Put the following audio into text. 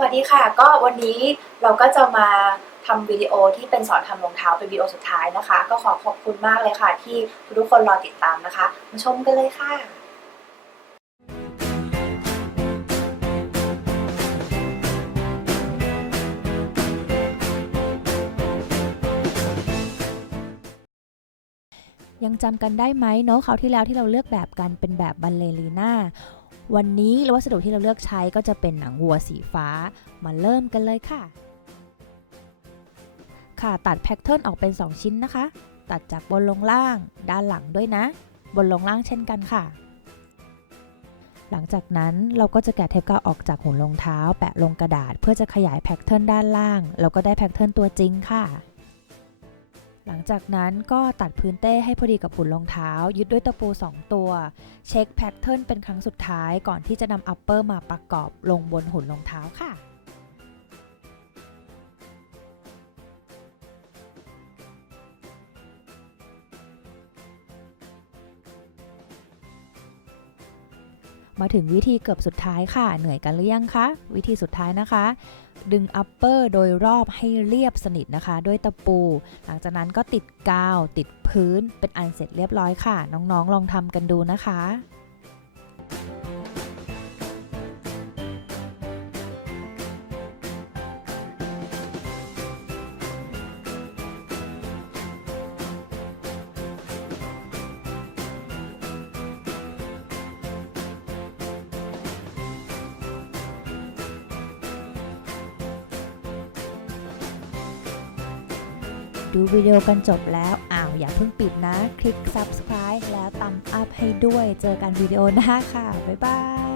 วัสดีค่ะ ก็วันนี้เราก็จะมาทำวิดีโอที่เป็นสอนทำรองเท้าเป็นวิดีโอสุดท้ายนะคะ ก็ขอขอบคุณมากเลยค่ะ ที่ทุกคนรอติดตามนะคะ มาชมกันเลยค่ะยังจำกันได้ไหมเนาะคราวที่แล้วที่เราเลือกแบบกันเป็นแบบบัลเลรีน่า วันนี้วัสดุที่เราเลือกใช้ก็จะเป็นหนังวัวสีฟ้า มาเริ่มกันเลยค่ะ ค่ะตัดแพทเทิร์นออกเป็น 2 ชิ้นนะคะ ตัดจากบนลงล่าง ด้านหลังด้วยนะ บนลงล่างเช่นกันค่ะ หลังจากนั้นเราก็จะแกะเทปกาวออกจากหุ่นรองเท้า แปะลงกระดาษ เพื่อจะขยายแพทเทิร์นด้านล่าง เราก็ได้แพทเทิร์นตัวจริงค่ะ หลังจากนั้นก็ตัดพื้นเต้ให้พอดีกับหุ่นรองเท้า ยึดด้วยตะปู 2 ตัว เช็คแพทเทิร์นเป็นครั้งสุดท้ายก่อนที่จะนำอัปเปอร์มาประกอบลงบนหุ่นรองเท้าค่ะ มาถึงวิธีเกือบสุดท้ายค่ะ เหนื่อยกันหรือยังคะ วิธีสุดท้ายนะคะ ดึงอัปเปอร์โดยรอบให้เรียบสนิทนะคะ ด้วยตะปู หลังจากนั้นก็ติดกาว ติดพื้น เป็นอันเสร็จเรียบร้อยค่ะ น้องๆ ลองทำกันดูนะคะ ดูวิดีโอกันจบแล้ว อ้าวอย่าเพิ่งปิดนะ คลิก subscribe แล้วตามอัพให้ด้วย เจอกันวิดีโอหน้าค่ะ บ๊ายบาย